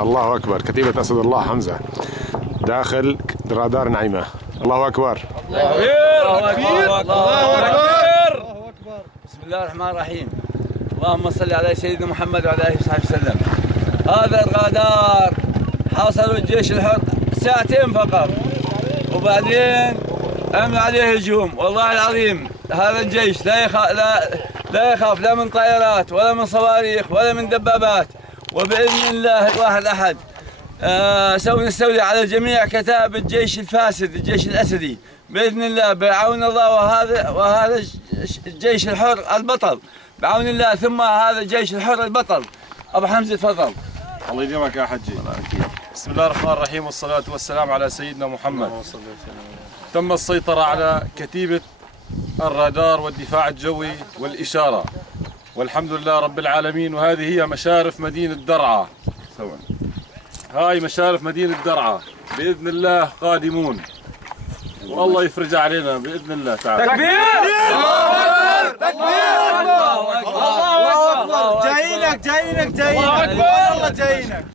الله أكبر. كتيبة أسد الله حمزة داخل رادار نعيمة. الله أكبر. الله أكبر. الله أكبر. بسم الله الرحمن الرحيم. اللهم صل على سيدنا محمد وعلى آله وصحبه وسلم. هذا الرادار حاصروا الجيش الحر ساعتين فقط، وبعدين عملوا عليه هجوم. والله العظيم هذا الجيش لا يخاف لا من طائرات ولا من صواريخ ولا من دبابات، وبإذن الله الواحد الأحد سوف نستولي على جميع كتائب الجيش الفاسد، الجيش الأسدي بإذن الله بعون الله. وهذا الجيش الحر البطل بعون الله، ثم هذا الجيش الحر البطل. أبو حمزة تفضل. الله يديمك يا حجي. بسم الله الرحمن الرحيم، والصلاة والسلام على سيدنا محمد. تم السيطرة على كتيبة الرادار والدفاع الجوي والإشارة، والحمد لله رب العالمين. وهذه هي مشارف مدينة درعا. هاي مشارف مدينة درعا بإذن الله قادمون، والله يفرج علينا بإذن الله تعالى. تكبير! الله أكبر! تكبير! الله أكبر! الله أكبر! جايينك والله جايينك.